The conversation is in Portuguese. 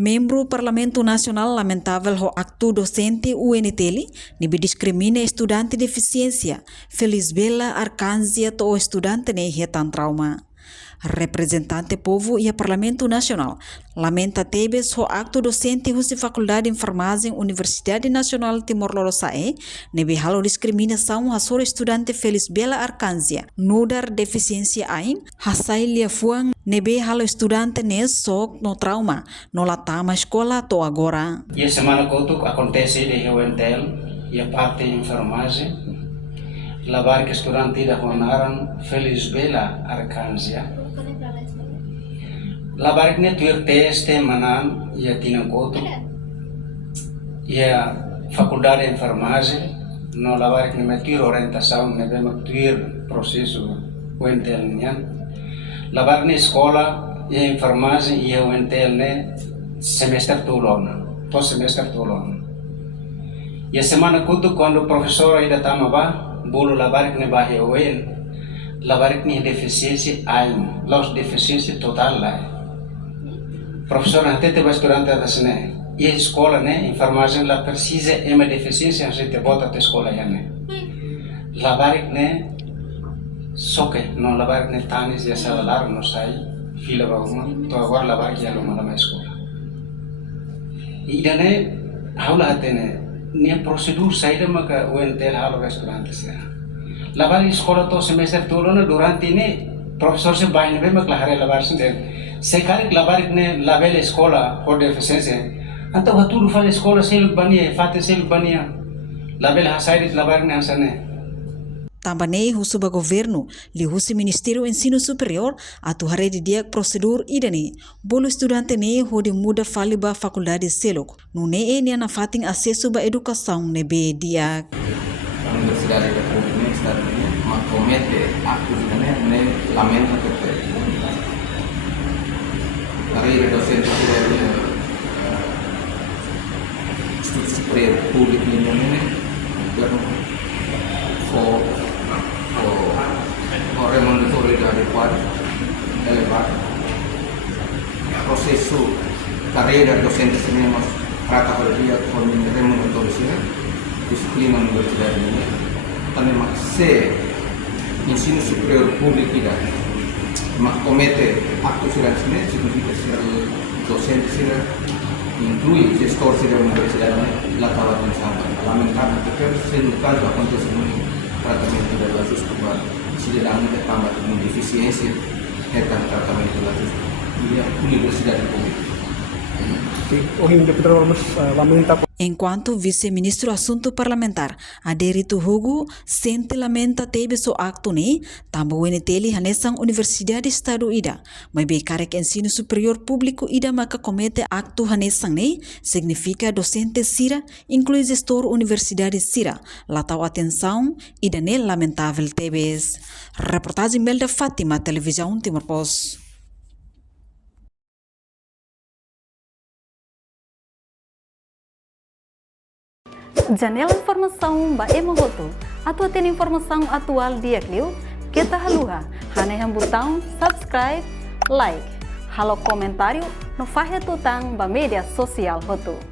Membro Parlamento Nacional lamentável o acto docente UNTL nibi discrimina estudante de deficiência. Felisbela Arcânsia to estudante ne retan trauma. Representante povo e Parlamento Nacional lamenta tebes o acto docente husi Faculdade de Enfermagem Universidade Nacional Timor-Leste nibi halo discriminação a sua estudante Felisbela Arcânsia nudar deficiência ain hasai lia fuang nebe halo estudante nes sok no trauma no latama escola to agora. E a semana que acontece de UNTL e a parte de enfermagem lavar que estudante da honoraram Felisbela Arcânsia lavar que netuir teste manan e a tinancoto e a faculdade de enfermagem no lavar que netuir orientação nebe netuir processo UNTL nian lavar na escola e a enfermagem e a UNTL ne semestre tolona to semestre tolona e a semana quando o professor ainda tama bolo lavar que ne bahe oen lavar que ne deficiência ain los deficiência total lá professor até te vai estudante da sene e a escola né informação lá precisa uma deficiência a gente bota a escola já né lavar que ne soque não lavar que ne tanis e salar não sai fila uma to agora lavar que já não manda mais escola e daí haula até né nem prosedur saída maka UNTL halo estudante se lavar escola to semestre todo na durante ne professor se vai ne mak lahare lavar se kare lavar ne lavel escola por deficiência anta waturu fal escola sel bania fate sel bania lavel hasaid lavar ne hasane. Também o governo li husi Ministério Ensino Superior atu rede dia prosedur idane bolo estudante ne hodi muda faliba faculdade selok no ne na fating acesso ba educação ne be dia Universidade da Republik Estado ma comete actos ne lamenta que carreira docente Instituto Superior Público ne o remuneratório adequado, elevado. Processo carreira docente temos para categoria com remuneratório disciplina universidade também se ensino superior público mas comete actos irracionais significa ser docente inclui gestor da universidade lá estava pensando lamentável porque se no caso acontece muito tratamento da justa para cidadão que também com deficiência é tratamento da justa e a universidade pública. Enquanto vice-ministro assunto parlamentar Aderito Hugo sente lamenta tebe so acto ne tambo weneteli hanesang Universidade Estado ida mas bekarek ensino superior público ida maka comete acto hanesang ne significa docente sira inclui gestor Universidade sira latau atenção ida ne lamentável tebes. Reportagem Melda Fátima, Televisão Timor-Post. Janela informação ba emogoto. Atua tem informação atual dia clio. Kita haluha. Haneham botão subscribe, like. Halo comentário no fahe tutang ba media sosial hotu.